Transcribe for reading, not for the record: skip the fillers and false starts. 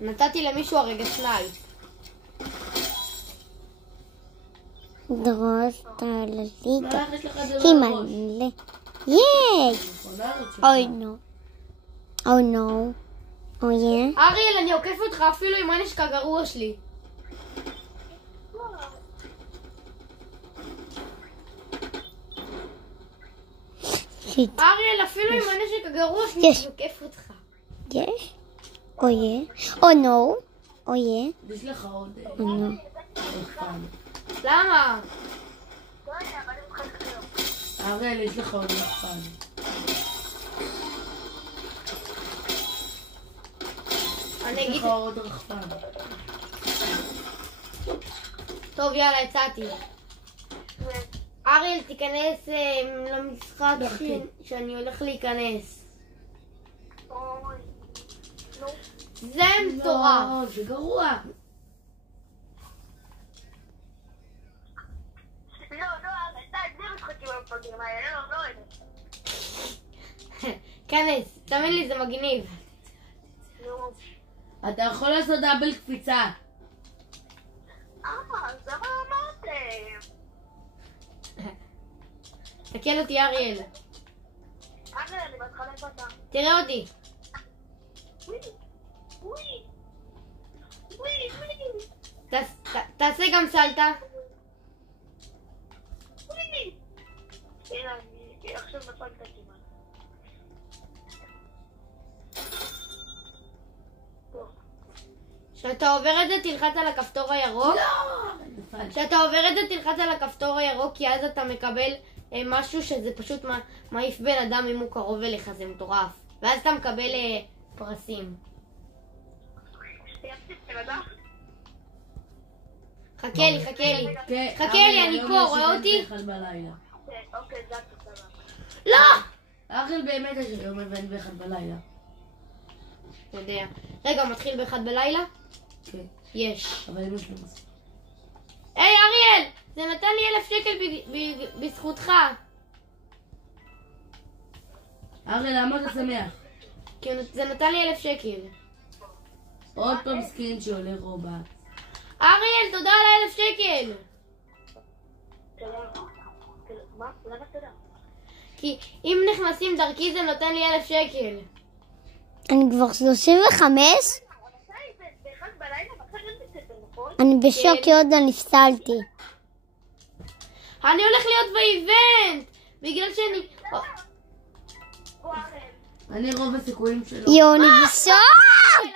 נתתי למישהו הרגע סנייפ. דרוס תלליגה. הימלא. יש! אוי נו. אוי נו. אוי. אריאל, אני עוקף אותך אפילו עם הנשק הגרוע שלי. אריאל, אפילו עם הנשק הגרוע שלי אני עוקף אותך. יש? אוי. אוי נו. אוי. יש לך עוד... אוי נו. למה? אריאל, יש לך עוד רחפן. יש לך עוד רחפן. טוב, יאללה, יצאתי. אריאל, תיכנס למשחק שאני הולך להיכנס. זה מטורף. זה גרוע. כנס, תאמין לי, זה מגניב. אתה יכול לעשות דאבל קפיצה. זה מה אמרתם? תקל אותי, אריאל. אני בהתחלה פתה. תראה אותי. תעשה גם סלטה. הנה, אני עכשיו נפלת כמעט. כשאתה עובר את זה תלחץ על הכפתור הירוק. כשאתה עובר את זה תלחץ על הכפתור הירוק, כי אז אתה מקבל משהו שזה פשוט מעיף בן אדם אם הוא קרוב אליך, זה מטורף. ואז אתה מקבל פרסים. חכה לי, חכה לי. חכה לי, אני פה, רואה אותי? אוקיי, זה סבבה. לא! אריאל באמת יש היום הבן ב1 בלילה. אתה יודע. רגע, מתחיל ב1 בלילה? כן. יש. אבל יש לו מספיק. היי, אריאל! זה נתן לי 1,000 שקל בזכותך. אריאל, למה אתה שמח? כי זה נתן לי 1,000 שקל. עוד פעם סקין שעולה רובע. אריאל, תודה על 1,000 שקל! מה? למה תודה? כי אם נכנסים דרכי זה נותן לי 1,000 שקל. אני כבר 35? באחד בלילה, מחר אין בית ספר, נכון? אני בשוק, כי עוד לא נפסלתי. אני הולך להיות באיבנט! בגלל שאני... אני רוב הסיכויים שלו. יואו, אני בשוק!